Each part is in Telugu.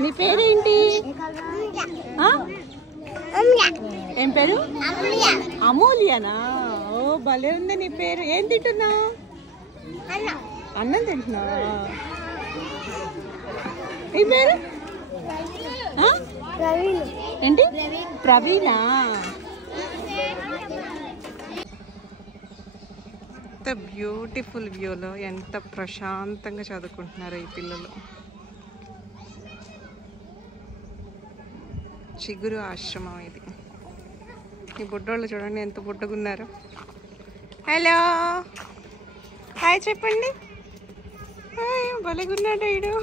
నీ పేరేంటి? ఏం పేరు? అమూల్యనా? ఓ భలే ఉంది నీ పేరు. ఏం తింటున్నావు? అన్నం తింటున్నావా? నీ పేరు ఏంటి? ప్రవీణ. ఎంత బ్యూటిఫుల్ వ్యూలో ఎంత ప్రశాంతంగా చదువుకుంటున్నారు ఈ పిల్లలు. చిగురు ఆశ్రమం ఇది. ఈ బుడ్డోళ్ళు చూడండి ఎంత బుడ్డగున్నారు. హలో హాయ్ చెప్పండి. హాయ్ భలేగున్నాడు వీడు.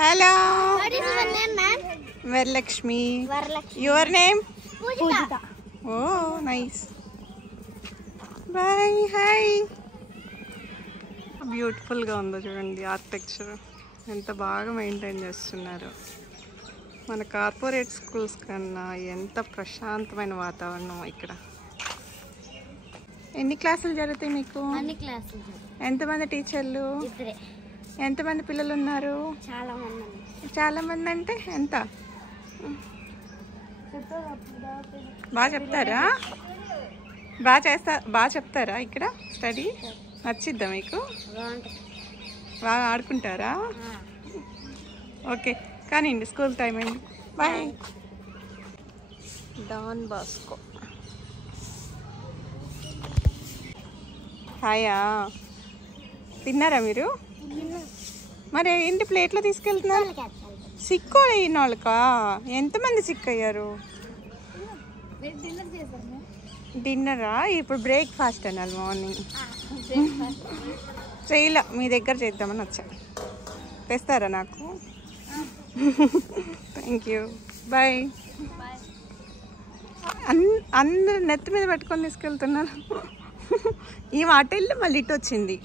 Hello Varalakshmi. Your name? Oh nice. Bye. Hi. బ్యూటిఫుల్గా ఉందో చూడండి ఆర్కిటెక్చర్. ఎంత బాగా మెయింటైన్ చేస్తున్నారు. మన కార్పొరేట్ స్కూల్స్ కన్నా ఎంత ప్రశాంతమైన వాతావరణం ఇక్కడ. ఎన్ని క్లాసులు జరుగుతాయి మీకు? ఎంతమంది టీచర్లు? ఎంతమంది పిల్లలు ఉన్నారు? చాలా మంది. అంటే ఎంత? బాగా చెప్తారా? బాగా చెప్తారా ఇక్కడ స్టడీ? నచ్చిద్దా మీకు? బాగా ఆడుకుంటారా? ఓకే కానీ స్కూల్ టైం అయింది. బాయ్. Don Bosco. హాయా. తిన్నారా మీరు? మరి ఏంటి ప్లేట్లో తీసుకెళ్తున్నారు? సిక్కోలు అయిన వాళ్ళకా? ఎంతమంది సిక్ అయ్యారు? డిన్నరా? ఇప్పుడు బ్రేక్ఫాస్ట్ అన్నారు మార్నింగ్. చేయలే, మీ దగ్గర చేద్దామని వచ్చా. తెస్తారా నాకు? Thank you. బాయ్. అందరు నెత్తి మీద పెట్టుకొని తీసుకెళ్తున్నారు. ఈ మాట వెళ్ళి మళ్ళీ ఇటు వచ్చింది.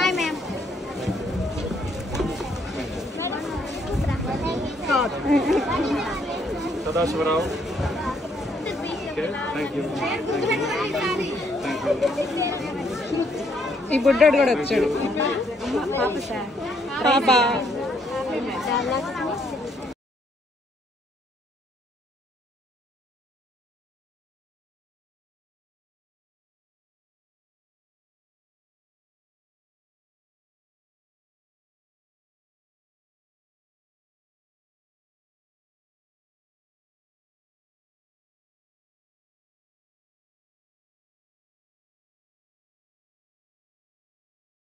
Hi, ma'am. Sadashivarao. Okay, thank you. ఈ బుడ్డోడు కూడా వచ్చాడు. పాప